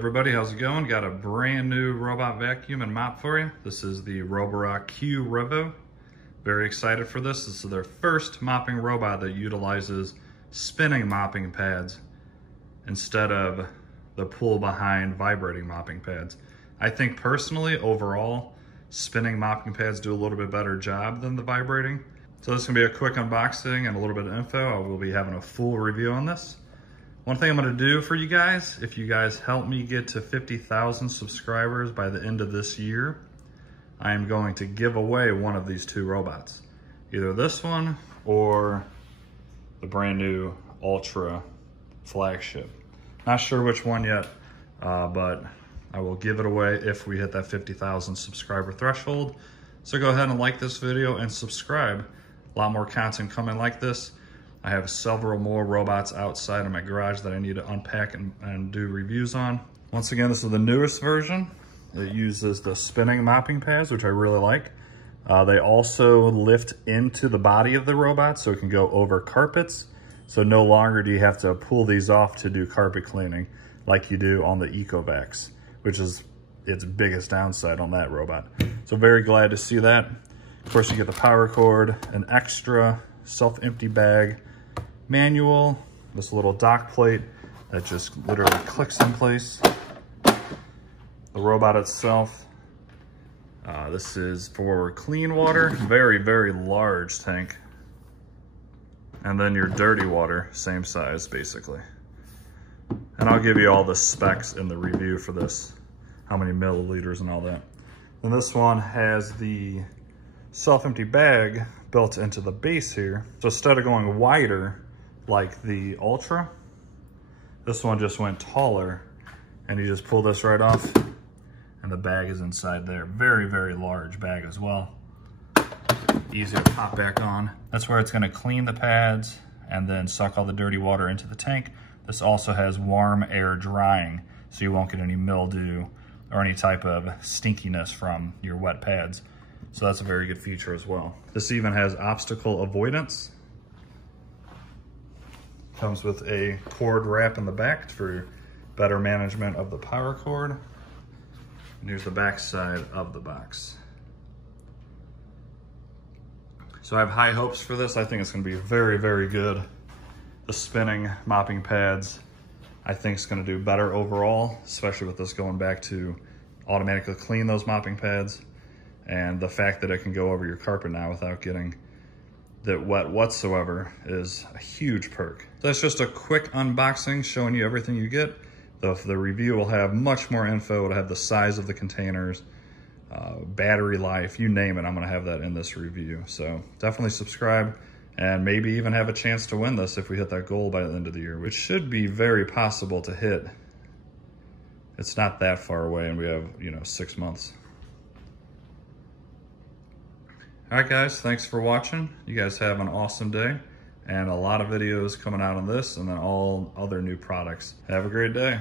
everybody, how's it going? Got a brand new robot vacuum and mop for you. This is the Roborock Q Revo. Very excited for this. This is their first mopping robot that utilizes spinning mopping pads instead of the pull behind vibrating mopping pads. I think personally, overall, spinning mopping pads do a little bit better job than the vibrating. So this is gonna be a quick unboxing and a little bit of info. I will be having a full review on this. One thing I'm gonna do for you guys, if you guys help me get to 50,000 subscribers by the end of this year, I am going to give away one of these two robots. Either this one or the brand new Ultra flagship. Not sure which one yet, but I will give it away if we hit that 50,000 subscriber threshold. So go ahead and like this video and subscribe. A lot more content coming like this. I have several more robots outside of my garage that I need to unpack and do reviews on. Once again, this is the newest version. It uses the spinning mopping pads, which I really like. They also lift into the body of the robot so it can go over carpets. So no longer do you have to pull these off to do carpet cleaning like you do on the EcoVacs, which is its biggest downside on that robot. So very glad to see that. Of course, you get the power cord, an extra self-empty bag, manual, this little dock plate that just literally clicks in place. The robot itself, this is for clean water, very, very large tank. And then your dirty water, same size basically. And I'll give you all the specs in the review for this, how many milliliters and all that. And this one has the self-empty bag built into the base here. So instead of going wider like the Ultra, this one just went taller, and you just pull this right off and the bag is inside there. Very, very large bag as well. Easy to pop back on. That's where it's gonna clean the pads and then suck all the dirty water into the tank. This also has warm air drying, so you won't get any mildew or any type of stinkiness from your wet pads. So that's a very good feature as well. This even has obstacle avoidance. Comes with a cord wrap in the back for better management of the power cord. And here's the back side of the box. So I have high hopes for this. I think it's gonna be very, very good. The spinning mopping pads, I think it's gonna do better overall, especially with this going back to automatically clean those mopping pads. And the fact that it can go over your carpet now without getting that wet whatsoever is a huge perk. So that's just a quick unboxing showing you everything you get. The review will have much more info. It'll have the size of the containers, battery life, you name it, I'm gonna have that in this review. So definitely subscribe and maybe even have a chance to win this if we hit that goal by the end of the year, which should be very possible to hit. It's not that far away and we have, 6 months. All right, guys, thanks for watching. You guys have an awesome day and a lot of videos coming out on this and then all other new products. Have a great day.